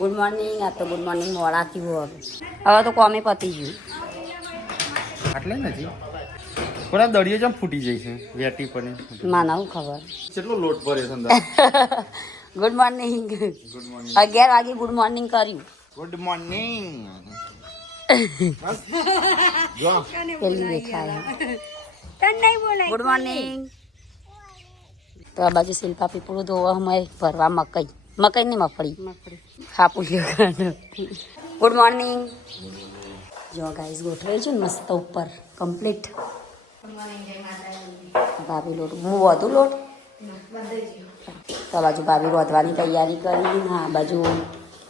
Good morning. આ તો good morning મોડા થયું હવે તો કોમે પતી ગયું. આટલે નથી થોડા દળિયો જેમ ફૂટી જાય છે વેટી પર માના હું ખબર કેટલો લોટ ભરે છે અંદર. Good morning. 11 વાગે ગુડ મોર્નિંગ કર્યું. Good morning. પેલી દેખાય ગુડ મોર્નિંગ. તો આ બાજુ શિલ્પા પીપળું ધોવા હમણાં ભરવા મકઈ ની મફળી ખાપું ગુડ મોર્નિંગ. જો ગાઈસ ગોઠવેલ છે ને મસ્ત ઉપર કમ્પ્લીટ. ભાભી લોટ હું વધુ લોટ તો બાજુ ભાભી વધવાની તૈયારી કરી. હા બાજુ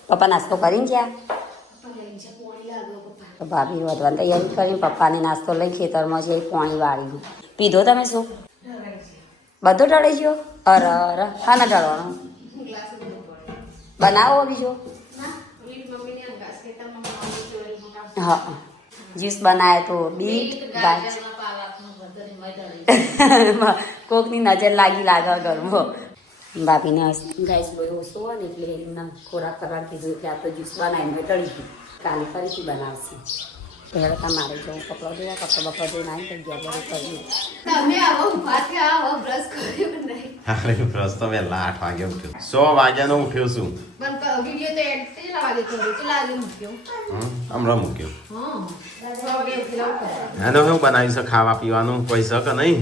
પપ્પા નાસ્તો કરીને ગયા તો ભાભી વધવાની તૈયારી કરી. પપ્પાને નાસ્તો લઈ ખેતરમાં જઈ પાણી વાળી પીધો. તમે શું બધો ઢળી ગયો? અરે અરે હા ના ઢળવાનો બનાવો બીજો. હા જ્યુસ બનાવે તો બીટ ગાજ કોકની નજર લાગે ઘરમાં. ભાભીને ગાઈસ બહુ ઓછો હોય ને એટલે એમના ખોરાક કરવા કીધું એટલે આ તો જ્યુસ બનાવીને ટળી ગયું. કાલે ફરીથી બનાવશે. પહેલાં તમારે જવું કપડાં ધોવા કપડાં ધોઈને આવી જગ્યા બ્રશ તો વહેલા 8 વાગે ઉઠ્યો. 100 વાગ્યાનો ઉઠ્યો છું. હમણાં મૂક્યો. એનો શું બનાવી છે ખાવા પીવાનું કોઈ છે કે નહીં?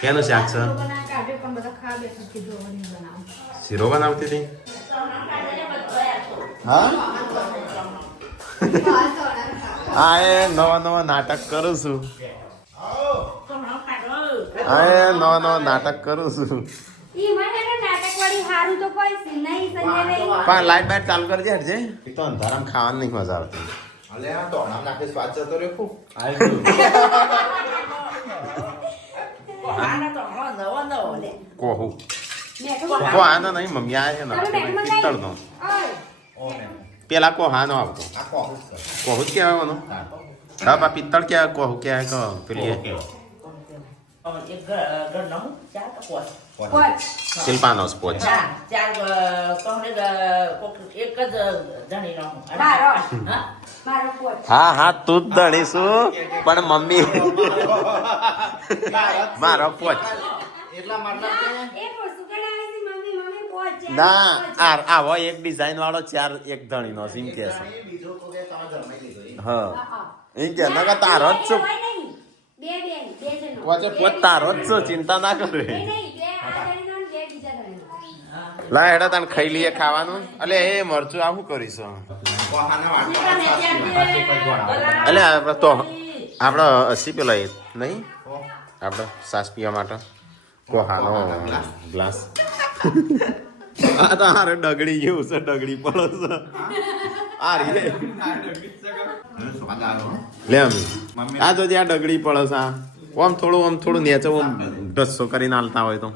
કેનું શાક છે? શીરો બનાવતી હતી. હા આ નવા નાટક કરું છું. નવા નાટક કરું છું. પણ લાઈટ બાઈટ ચાલુ કરજે હટજે. તો અંધારામાં ખાવાની નહીં મજા આવતી. અલે આ ટોણા નાખે સ્વાદ જતો રે ખૂબ. કોહુ કોહાનો નહીં મમ્મી આ છે ને પિત્તળનો. પેલા કોહાનો આવતો કોહુ જ કહેવાનો. હા બા પિત્તળ ક્યાં કોહુ ક્યાં પેલી શિલ્પાનો સ્પોચ. હા તું જ ધણીશું પણ મમ્મી મારો પોચ ના આવો એક ડિઝાઇન વાળો 4 એક ધણી નો સીમ કે છે. હા એમ કે ના તારો જ છું પોચ તારો જ છું ચિંતા ના કરે. લા હેડા તને ખાઈ લઈએ ખાવાનું. અલે એ મરચું આ શું કરીશ? અલે તો આપડે 80 પેલા નહીં આપડે સાસ પીવા માટે કોહાનો ગ્લાસ. આ તો હારે ડગડી જેવું છે. ડગડી પડે છે આ રે લે મમ્મી આ તો ત્યાં ડગડી પડે છે. આમ થોડું નેચો ઢસ્સો કરીને હાલતા હોય તો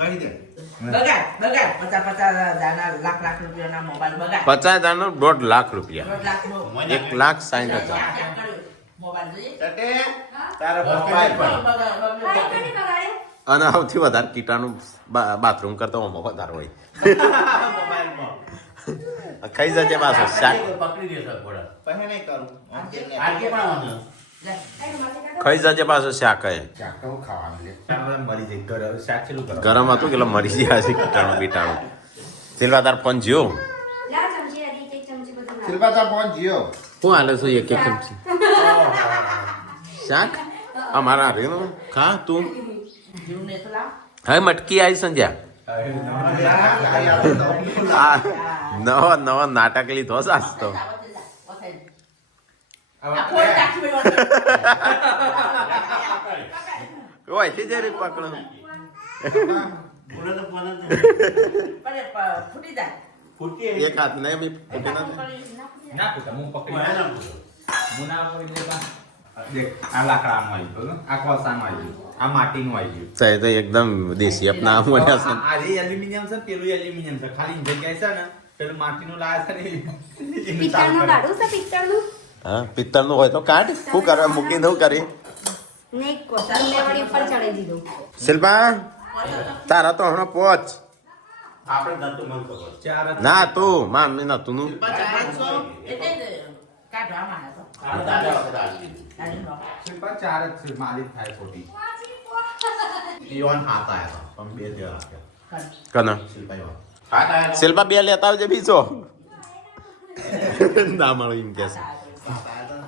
50,000 નો 1.5 લાખ રૂપિયા. 1,60,000. અને સૌથી વધારે કીટાણું બાથરૂમ કરતા ઓમાં વધારે હોય. ખાઈ જજે પાછો શાક ખાઈ જજે પાછો શાક ગરમ હતું કે મરી ગયા છે કીટાણું બીટાણું. સિલ્વા તાર ફોન જીઓ શું હાલે છે? એક ચમચી શાક અમારા હારેનું ખા તું. હવે મટકી આવી સંજ્યા નવા નાટક લીધો સાસ તો. ઓયથી જરી પકડો એક હાથ ને બી ફૂટી નથી. તો એકદમ દેશી અપના એલ્યુમિનિયમ છે. પેલું એલ્યુમિનિયમ છે. ખાલી જગ્યાએ છે ને પેલું માટીનું લાયા છે. હા પિત્તળનું હોય તો કાઢ. શું કરવા મૂકીને શું કરી? શિલ્પા તારા તો હમણાં પહોંચ આપણે નતું મન ખબર ચાર જ. ના તું માન નતું નું શિલ્પા ચાર જ છે મારી જ થાય ખોટી. ઈવન હાથ આયા હતા પણ બે જ રાખ્યા કના શિલ્પા ઈવન હાથ આયા શિલ્પા બે લેતા આવજે બીજો ના મળે એમ કે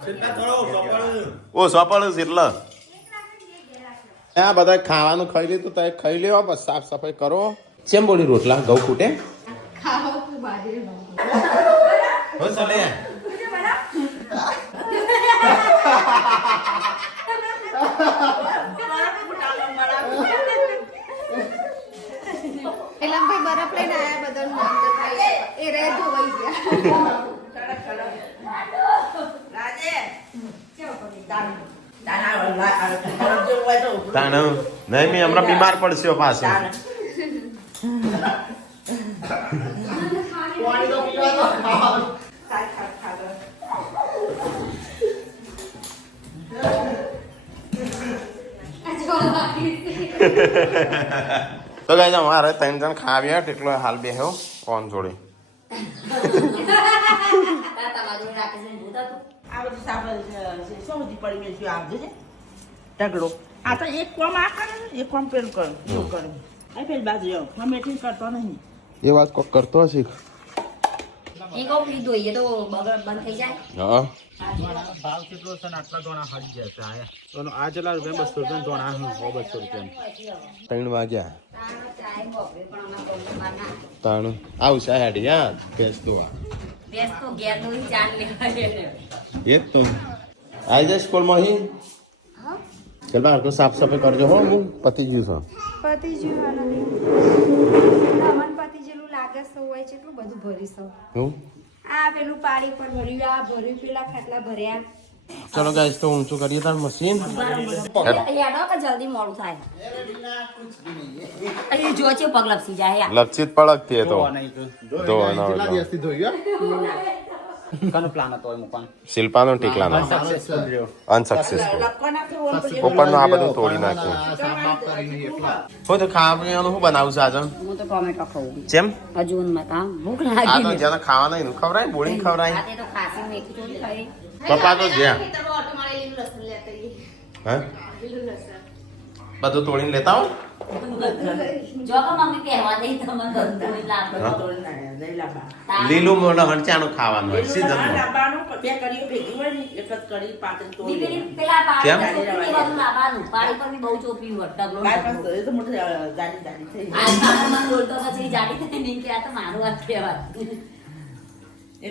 શિલ્પા થોડો સફળ. ઓ સફળ છે એટલે આ બધા ખાવાનું ખાઈ લીધું તો ખાઈ લેવા બસ સાફ સફાઈ કરો. કેમ બોલી રોટલા ઘઉં ખૂટે હો ચાલે એટલે ભાઈ બરફ લઈને આયા બધા એ રે ધોવાઈ તાણ નહીં મેં હમણાં બીમાર પડશે પાછો તો ગાઈ મારે 3 જણ ખાવ્યા એટલો હાલ બેહ્યો કોણ જોડે ઢગલો આ તો એક કોમ આ કરે ને એક કોમ પેલું કરે એવું કરે આ પેલી બાજુ જાઓ ગમે એટલી કરતો નહીં એ વાત કોક કરતો હશે એ કહું લીધું એ તો બગડ બંધ થઈ જાય. હા ભાવ કેટલો છે ને આટલા દોણા હરી ગયા છે આયા. તો આ જેટલા રૂપિયા 200 રૂપિયા દોણા હું 200 રૂપિયા 3 વાગ્યા ચાય બપોરે પણ અમારા ગામમાં ના. તાણ આવશે હેડી હા ભેંસ તો બેસ તો ઘેર દોરી ચાલ લેવા એ જ તો આવી જાય સ્કૂલમાં અહીં ચાલ બહાર તો સાફ સફાઈ કરજો હો હું પતી ગયું છે પતિ જીવાનું મન પતિ જેવું લાગે છે હોય છે એટલું બધું ભરીશું હું આ પેલું પાણી પર ભર્યું આ ભર્યું પેલા ખાટલા ભર્યા ચલો ગાઈસ તો ઊંચું કરીએ તાર મશીન યાડો કે જલ્દી મોડું થાય અહીં જો છે પગ લપસી જાય યાર. લક્ષિત પડકતી તો કેટલા દિવસથી ધોયું કનો પ્લાન હતો એ મૂકવાનો શિલ્પાનો ટીકલાનો સક્સેસફુલ રહ્યો. અનસક્સેસફુલ લપકો નાખ્યો ઓમ પેલી ઉપરનું આ બધું તોડી નાખ્યું સાફ બાફ કરીને એટલા હો તો ખાવા પીવાનું શું બનાવું છે આજે હું તો ટોમેટો ખાઉં જેમ હજુ માં ભૂખ આ લાગી તો જેને ખાવાના એનું ખવડાય બોળી ખવડાય આ તે તો ખાસી મેથી થોડી ખાઈ. પપ્પા તો જ્યાં હા બધું તોડીને લેતા હો જો કે મમ્મી કહેવા દઈ તમને ધંધો લાગતો હા. લઈ લાવવા લીલું મોઢા હંચાનું ખાવાનું હોય આ સીઝનમાં લાવવાનું બે કડીઓ ભેગી હોય ને એક જ કડી પાતળી તોડી દીકરી પેલા કેમ? પાણી ચોપી બધું લાવવાનું પાણી પર બી બહુ ચોપી હોય ડબલો બાયપાસ એ તો મોટી જાડી જાડી થઈ આ પાણીમાં દોડતો પછી જાડી થઈ નહીં કે આ તો મારું વાત કહેવાય.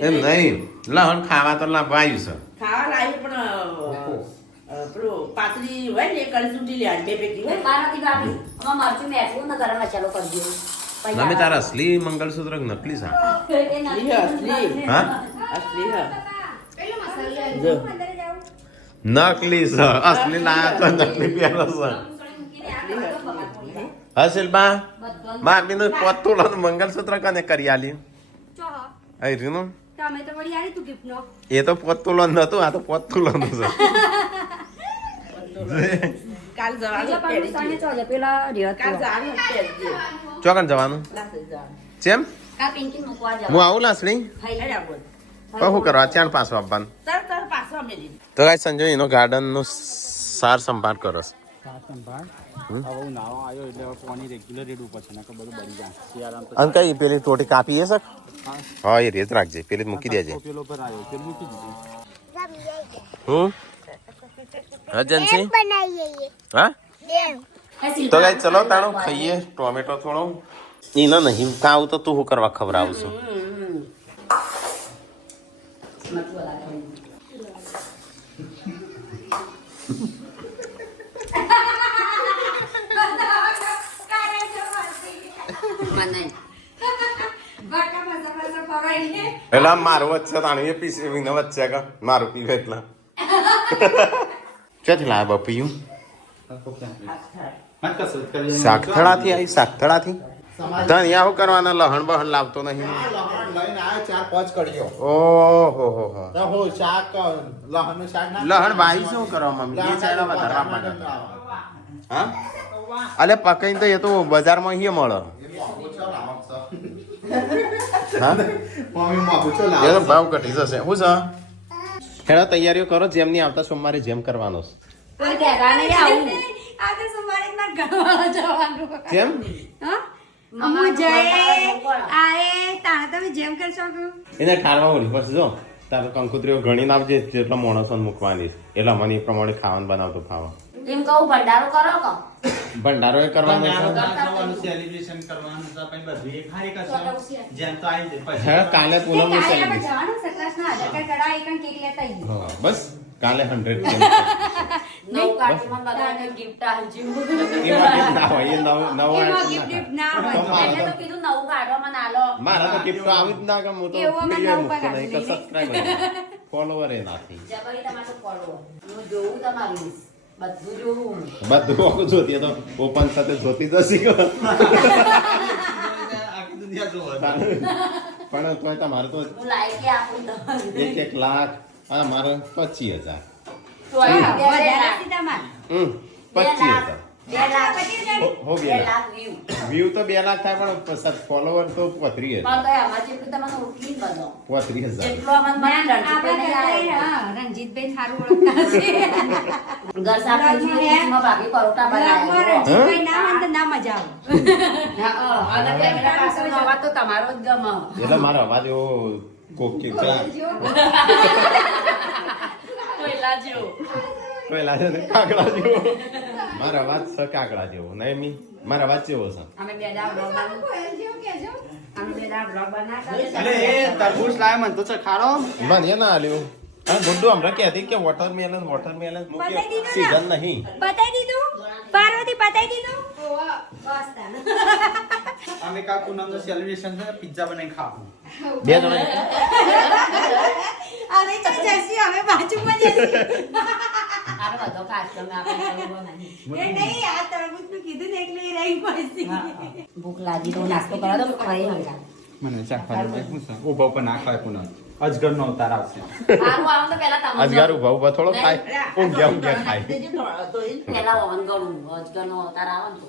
એમ નહીં લહણ ખાવા તો લાવવાયું છે ખાવા લાવી પણ પેલું પાતળી હોય ને એ કડી સુધી લે બે ભેગી હોય મારાથી બાપી આમાં મરચું મેઠું ને ગરમ મસાલો કરજો. તમે તારા અસલી મંગળસૂત્ર કે નકલી છે અસલી હા અસલી હા પેલું મસાલા જો. અંદર જાવ નકલી છે અસલી લાયા તો નકલી પહેલો છે હા શિલ્પા મામીનું પોતુલાનું મંગળસૂત્ર કને કરી આલી ચો અહીં રીનું તમે તો વળી આવી તું ગિફ્ટ નો એ તો પોતુલો નતું આ તો પોતુલાનું છે કાલ બીજા જવાનું પાકિસ્તાને ચાલે પેલા રહ્યા કાલ જવાનું પહેરજે. ચોકન જવાનું લાસે જવાનું. ચેમ કા પિંકી મૂકવા જાવ હું આવું લાસણી હેડા બોલ. પણ શું કરવા ચાણ પાછું આપવાનું તર પાછો મેલી તો ગાય સંજય એનો ગાર્ડનનો સાર સંભાળ કરો છે સંભાળ હવે ઉનાળો આવ્યો એટલે હવે પાણી રેગ્યુલર રેડવું પડશે નકર બધું બળી જાય શિયાળામાં તો અને કઈ પેલી ટોટી કાપી એ શક હા એ રેત રાખજે પેલી જ મૂકી દેજે પેલો પર આવ્યો તે મૂકી દીધું હું એજન્સી હા તો ગાય ચલો તાણો ખાઈએ ટોમેટો થોડો એનો નહીં ખાવું તો તું શું કરવા ખવડાવું છું એટલે મારું વચ્ચે તાણી એ પીસ વચ્ચે કા મારું પીવે એટલે ક્યાંથી લાવ્યા બાપીયું સાગથડાથી આવી સાગથડાથી તને અહીંયા શું કરવાના લહણ બહણ લાવતો નહીં લઈને આવ્યો 4-5 કડીઓ ઓહો હો હો તો હો શાક લહણનું શાક ના લહણ બાઈ શું કરવા મમ્મી બે ચાયડા વધારવા માંગે હા અલે પકઈને તો એ તો બજારમાં અહીંયા મળે હા એ તો ભાવ ઘટી જશે શું છે હેડા તૈયારીઓ કરો જેમની આવતા સોમવારે જેમ કરવાનો છે કોઈ કહેતા નહીં આવું આ તો સોમવારે જ મારે ઘરવાળા જવાનું જેમ હા અમુ જય આએ તાણે તમે જેમ કરશો કે એને ઠારવા ઓલી પછી જો તારે કંકુત્રીઓ ઘણી નાખજે જેટલા માણસો મૂકવાની એટલે મને એ પ્રમાણે ખાવાનું બનાવતો ખાવા એમ કહું ભંડારો કરો કો ભંડારો એ કરવાનો છે સેલિબ્રેશન કરવાનું છે પછી બધું એક હારી કરશે જેમ તો આવી જાય હે કાલે પૂનમ નું આપણે સેલિબ્રેશન જવાનું સકલાસના આધાર કાર્ડ કઢાવી એકણ કેક લેતા આવીએ હા બસ કાલે 100 નવ કાર્ટમાં બધાને ગિફ્ટ આલજો એમાં gift ના હોય એ નવ એમાં item gift ના ના હોય. થાય. એટલે તો કીધું નવું કાઢો મને આલો મારા તો gift આવી જ ના કે હું તો એવું અમે video નવું મૂકતો નહીં કે બનાવી subscriber follower એ નથી જબરી તમારે તો પડો હું જોઉં તમારું બધું જોઉં બધું આખું જોતી તો ઓપન સાથે જોતી જશી કે આખી દુનિયા જોવે પણ તોય તમારે તો હું લાઈક આપું તમને 1 લાખ અને મારે 25,000 તો આ વધારાથી તમારે 25,000 2 લાખ હો 2 લાખ વ્યૂ વ્યૂ તો 2 લાખ થાય પણ ફોલોવર તો 35,000 પણ તો આમાં જેટલું તમને ઉઠી બધો 35,000 જેટલો અમને મને રણજીતભાઈ હા રણજીતભાઈ સારું ઓળખતા હશે ઘર સાફ માં ભાભી પરોઠા બનાવ્યો રણજીતભાઈ ના હોય તો ના મજા આવે અને કેમેરા પાછળનો અવાજ તો તમારો જ ગમે એટલે મારો અવાજ એવો કોકી કોયલા જેવો પેલા છે ને કાકડા જેવો મારો અવાજ છે કાકડા જેવો નહીં મી મારો અવાજ કેવો છે અમે બે દાવ બ્લોગ બનાવતા અરે એ તરબૂચ લાય મન તો ચખાડો મને એ ના આલ્યું હા ગુડ્ડુ હમણાં કહેતી કે વોટરમેલન મૂકે સીઝન નહીં બતાવી દીધું પાર્વતી બતાવી દીધું બસ તાને. અમે કા પૂનમનું સેલિબ્રેશન છે પિઝા બનાવી ખાવું બે જણા અમે તો જઈશું અમે બાજુમાં જઈશું આનો બધો કાચો મે આપણે કરવો નહીં એ નહીં આ તરબૂચનું કીધું ને એટલે એ રહી પછી ભૂખ લાગી તો નાસ્તો કરા દો ખાઈ હંગા મને ચાખવાનું શું છે ઉભો પણ ના ખાય પૂનમ અજગરનો અવતાર આવશે આરું આવું તો પહેલા તમે અજગાર ઉભા ઉભા થોડો ખાય ઊંઘ્યા ખાય પહેલા ઓવન કરું અજગરનો અવતાર આવે ને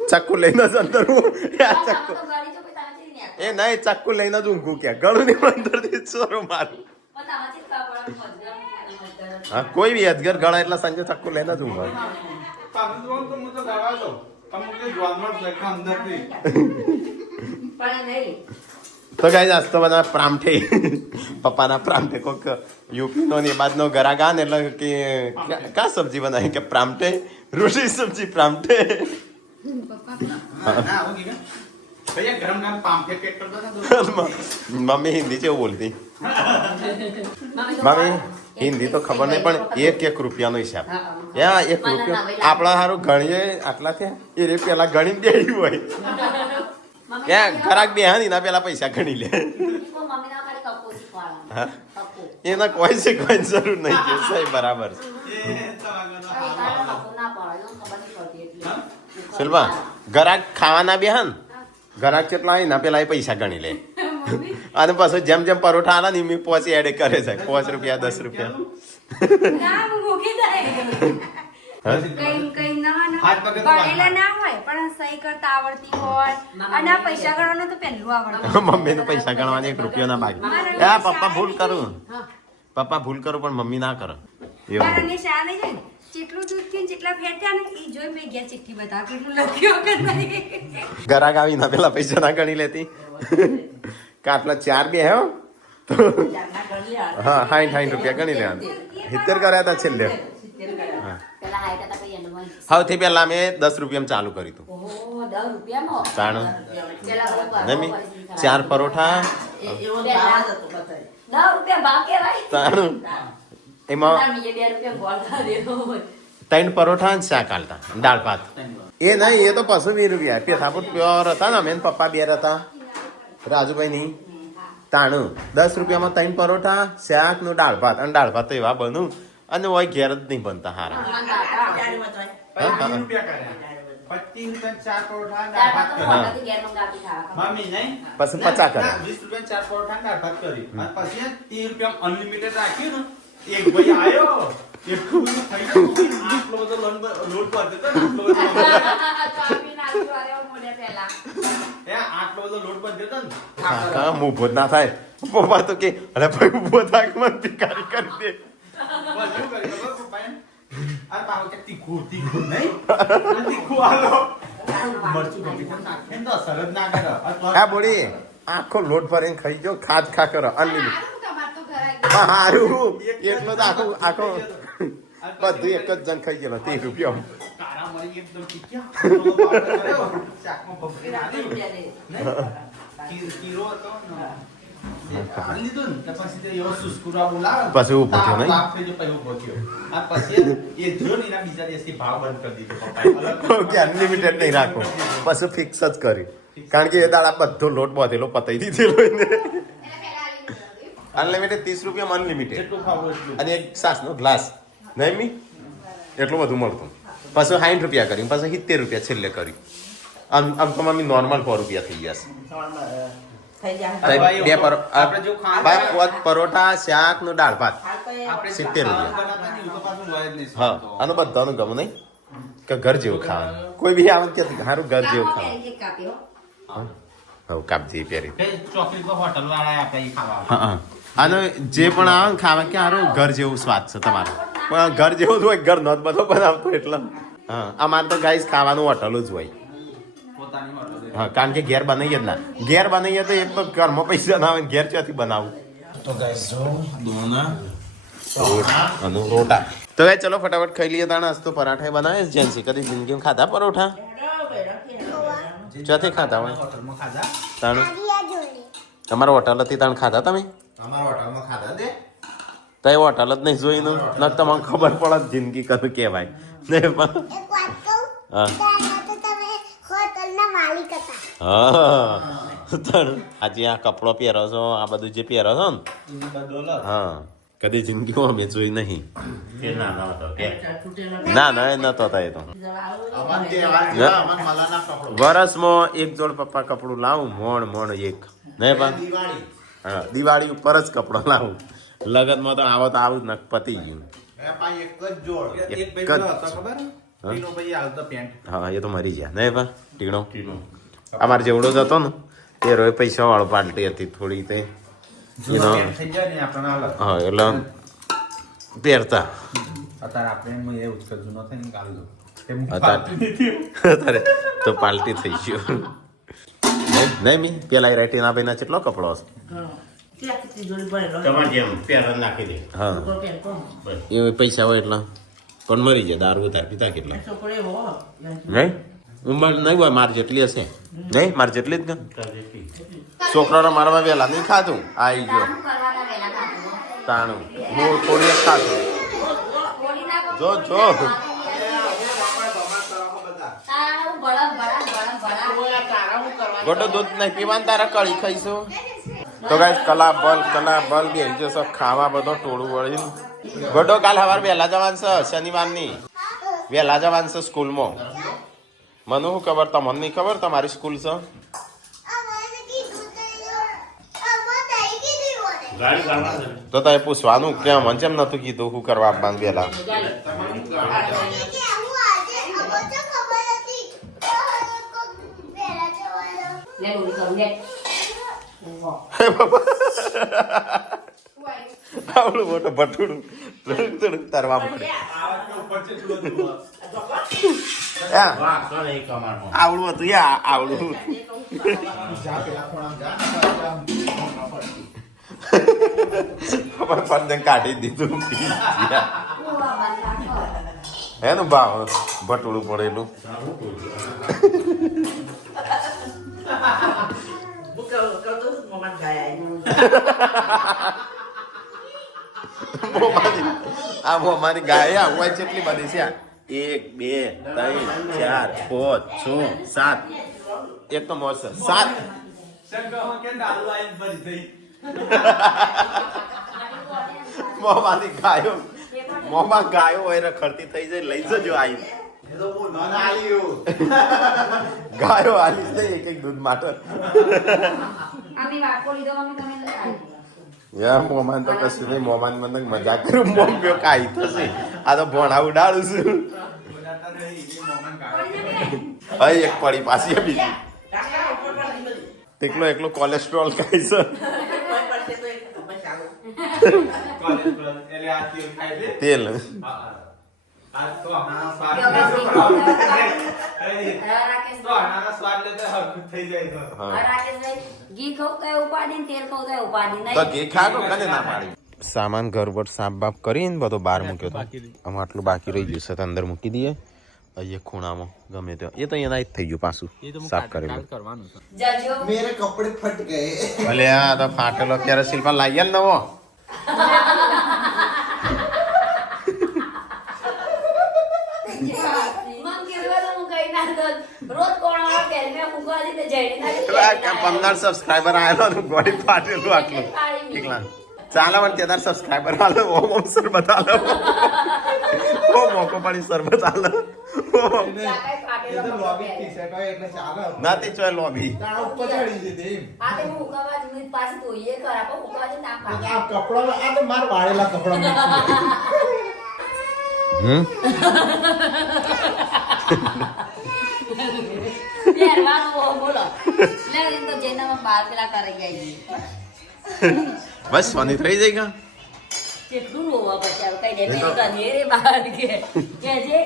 તો ચક્કુ લઈને જ અંદર હું આ ચક્કુ તો ગાડી તો કોઈ તાજી નહીં એ નહીં ચક્કુ લઈને જ ઊંઘું કે ગળું ની અંદર થી ચોરો મારું પણ તાજી ખાવા પડે હા કોઈ બી અજગર ગળા એટલે સંજય ચક્કુ લઈને જ ઊંઘે પાનું જોન તો હું તો ગાવા દો અમુક જે જોનમાં ફેંકા અંદરથી પણ નહીં તો ગાઈસ આજ તો બધા પ્રામઠે પપ્પાના પ્રામઠે કોક યુપી નો ને બાદ નો ગરા ગાન એટલે કે કા સબ્જી બનાવી કે પ્રામઠે રોટી સબ્જી પ્રામઠે ના આવું કે ભૈયા ગરમ ગરમ પામફે પેટ કરતો હતા મમ્મી હિન્દી જેવું બોલતી મમ્મી હિન્દી તો ખબર નહીં પણ 1 રૂપિયાનો હિસાબ યા 1 રૂપિયો આપણા હારું ગણીએ આટલા થયા એ રે પેલા ગણી દેવી હોય ત્યાં ખરાક બેહાની ના પેલા પૈસા ગણી લે મમ્મી ના ખાલી કપો શીખવાડવાનું હા કપો એના કોઈ શીખવાની જરૂર નહીં છે સહી બરાબર છે એ તવાગનો કપો ના પડે ખબર નહીં પડતી એટલે શિલ્પા ગરાક ખાવાના બેહન ગરાક કેટલા હોય ના પેલા એ પૈસા ગણી લે અને પછી જેમ જેમ પરોઠા આલા ને એમ પોચી એડ કરે છે 5 રૂપિયા 10 રૂપિયા ના હું મૂકી દે કઈ કઈ ના હાથ પકડ તો ભણેલા ના હોય પણ સહી કરતા આવડતી હોય અને આ પૈસા ગણવાનું તો પહેલું આવડતું મમ્મી નો પૈસા ગણવાની 1 રૂપિયો ના બાકી એ પપ્પા ભૂલ કરું પપ્પા ભૂલ કરું પણ મમ્મી ના કરે એવું અને શા નહીં જાય ને જેટલું દૂધ થયું જેટલા ફેટ થયા ને એ જોઈ મેં ગયા ચિઠ્ઠી બતાવ કેટલું લખ્યું કે નહીં ગરાક આવી ના પેલા પૈસા ના ગણી લેતી કે આટલા 4 બે હે હો? તો હા 60 રૂપિયા ગણી લેવાનું 70 કર્યા હતા છેલ્લે પેલા હાઈટ હતા પછી એનું સૌથી પહેલા મેં 10 રૂપિયામાં ચાલુ કર્યું હતું ઓહો 10 રૂપિયામાં તાણ પેલા નહીં મી 4 પરોઠા એવો ભાવ જ હતો બતાય 10 રૂપિયા ભાવ કેવાય તાણ એમાં મીએ 2 રૂપિયા ગોળતા દેવો 3 પરોઠા અને શાક આલતા દાળ ભાત એ નહીં એ તો પાછું 20 રૂપિયા પેથાપુર પ્યોર હતા ને અમે ને પપ્પા બે હતા રાજુભાઈ ની તાણું 10 રૂપિયામાં 3 પરોઠા શાક નું દાળ ભાત અને દાળ ભાત તો એવા બનું અને ઓય ઘેર જ નહીં બનતા હારા ગાડીમાં તો પછી 20 રૂપિયા કર્યા 25 રૂપિયા 4 પરોઠા દાળ ભાત કર્યા મમ્મી નહીં પછી 50 કરે 20 રૂપિયા 4 પરોઠા દાળ ભાત કરી અને પછી 30 રૂપિયા અનલિમિટેડ રાખ્યું ને એક ભાઈ આયો એટલું બધું ખાઈ ગયું, આટલો બધો લોટ બાંધ્યો હતો, આટલો બધો. એ આટલો બધો લોટ બાંધ્યો હતો ને. કાકા ઊભો જ ના થાય પપ્પા તો કે અરે ભાઈ ઊભો થાય કે મને ભિખારી કરી દે. બસ શું કરી ખબર પપ્પાએ? આ પાછું કે તીખું નહીં? તીખું આલો. મરચું ગમી છે ને નાખે ને તો અસર જ ના કરે. હા બોડી આખો લોટ ભરીને ખાઈ ગયો ખાજ ખા કરો અનલિમિટેડ. હારું એટલો તો આખો આખો બધું એક જ જણ ખાઈ ગયેલો 30 રૂપિયા. કાળા મરી એકદમ તીખ્યા. શાકમાં ભભરી નાખી. કીરો હતો ને. ખાલી લીધું ને તો પછી તે એવો સુસ્કુરા બોલાવે. પછી ઊભો થયો નહીં? તાપ થઈ ગયો, પછી ઊભો થયો. આ પછી એ જો ને એના બીજા દિવસથી ભાવ બંધ કરી દીધો પપ્પાએ. કે અનલિમિટેડ નહીં રાખો પછી ફિક્સ જ કરી કારણ કે એ દાડા બધો લોટ બાંધેલો પતાઈ દીધેલો એને. અનલિમિટેડ 30 રૂપિયામાં અનલિમિટેડ જેટલું ખાવું એટલું. અને એક છાસનો ગ્લાસ નહીં મી એટલું બધું મળતું. પછી 60 રૂપિયા કરી પછી 70 રૂપિયા છેલ્લે કરી. આમ તો મમ્મી નોર્મલ 4 રૂપિયા થઈ ગયા થઈ જાય છે. બે આપણે જો ખાવાનું પરોઠા શાક નું દાળ ભાત આપણે 70 રૂપિયા. બનાવતા નહીં, એવું તો પાછું હોય જ નહીં. હા આનું બધાનું ગમું નહીં કે ઘર જેવું ખાવાનું. કોઈ બી આવે કે સારું ઘર જેવું ખાવાનું. હવે કાપજી પહેરી. કે ચોકલેટ તો હોટલ વાળા આપે ઈ ખાવા. હા અને જે પણ આવે ને ખાવા કે સારું ઘર જેવું સ્વાદ છે તમારો. પણ ઘર જેવું જ હોય ઘર નો જ બધો બનાવતો એટલે હા અમારે તો ગાઈસ ખાવાનું હોટલ જ હોય. પોતાની હોટલ. હા કારણ કે ઘેર બનાવીએ જ ના. ઘેર બનાવીએ તો એક તો ઘરમાં પૈસા ના આવે ઘેર ક્યાંથી બનાવું. તો ગાઈસ જો દોના અને રોટા તો ગાઈસ ચલો ફટાફટ ખાઈ લઈએ. તાણ તો પરાઠા બનાવે જેન્સી કદી જિંદગીમાં ખાધા પરોઠા? ચોથી ખાધા હોય હોટલમાં ખાધા. તાણ તમારા હોટલ હતી તાણ ખાધા તમે? અમારા હોટલમાં ખાધા દે. તો એ હોટલ જ નહીં જોઈને ન તમને ખબર પડે જિંદગી કશું કહેવાય નહીં પણ હા હા આજે આ કપડો પહેરો છો આ બધું જે પહેરો છો ને હા કદી જિંદગીમાં અમે જોઈ નહીં. ના ના એ નતો હતા એ તો વરસમાં એક જોડ પપ્પા કપડું લાવું મોણ એક નહીં પણ હા દિવાળી ઉપર જ કપડો લાવું. લગનમાં તો આવો તો આવું જ ન પતી ગયું. એક ભાઈ હતો ખબર? ટીનો ભાઈ આવતો પેન્ટ. હા એ તો મરી ગયા નહીં પણ ટીણો અમારે જેવડો જ હતો ને તે રોય પૈસા વાળો પાર્ટી હતી થોડી તે જૂનો પેન્ટ થઈ જાય ને આપણને અલગ. હા એટલે પહેરતા અત્યારે આપણે એ ઉત્કર જૂનો થાય ને કાઢી દો. અત્યારે તો પાર્ટી થઈ ગયો નહીં મી પેલા રેટીના ભાઈના કેટલો કપડો હશે હા એ પૈસા હોય એટલે પણ મરી જાય દારૂ ઉતાર પીતા કેટલા નહીં ઉંમર નહીં હોય મારી જેટલી હશે નહીં મારી જેટલી જ ને છોકરાને મારવા વહેલા નહીં ખાધું આવી ગયો તાણું હું થોડી ખાધું જો ગોટો દૂધ નહીં પીવાનું તારા કળી ખાઈશું તો ગાઈસ કલા બલ બે જશો ખાવા બધો ટોળું વળી ગોટો કાલ સવાર વહેલા જવાનું છે શનિવારની વહેલા જવાનું છે સ્કૂલમાં. મને શું ખબર તમને નહીં ખબર તમારી સ્કૂલ છે તો તમે પૂછવાનું કેમ મને કેમ નતું કીધું શું કરવા આપવાનું વહેલા? આવડું મોટું ભટુડું થોડુંક તરવા પડે આવડું હતું યા આવડું પણ કાઢી દીધું એનું ભાવ ભટુડું પડેલું અમારી ગાય હોય કેટલી બધી છે 1 2 3 4 5 6 7 એક તો મોસ 7 મોમાં ગાયો હોય રખડતી થઈ જાય લઈ જજો આઈ ગાયો આલીશ નહીં એક દૂધ માટે યાર મોમાન તો કશું નહીં મોમાન મને મજાક કરું મોમ્યો કાઈ થશે આ તો ભોણા ઉડાડું છું હા એક પડી પાછી બીજી એકલો એકલો કોલેસ્ટ્રોલ ખાઈ છે તેલ ઘી ખાવ તો ઉપાડી તેલ ખાવ તો ઉપાડી તો ઘી ખા તો કને ના પાડી સામાન ઘર પર સાફ બાફ કરીને બધો બહાર મૂક્યો તો આમ આટલું બાકી રહી ગયું છે તો અંદર મૂકી દઈએ અહીંયા ખૂણામાં ગમે તે એ તો એના જ થઈ ગયું પાછું સાફ કરેલું मेरे कपड़े फट गए ભલે આ તો ફાટેલો ક્યારે શિલ્પા લાવી નવો રોજ કોણ તેલ મેં મૂકવા દીધે જઈને 15 સબસ્ક્રાઇબર આવેલો ગોળી ફાટેલું આટલું એકલા ચાલો પણ તેદાર સબસ્ક્રાઇબર આલો ઓમ સરબત આલો ઓ મોકો પડી સરબત આલો लॉबी टी शर्ट है એટલે ચાલે નાતી ચોય લોબી તાણ ઉપર ચડી દીધી આ તે મૂકવા દીધી પાછી તો એ કરા પણ મૂકવા દે ના પાડે આ કપડા આ તો માર વાળેલા કપડા પહેરવાનું બોલો લે તો જેનામાં બાર પેલા કરી ગઈ બસ સોની થઈ જાય કા કેટલું રોવા પછી કઈ દે મેરી ગંધે રે બહાર કે જે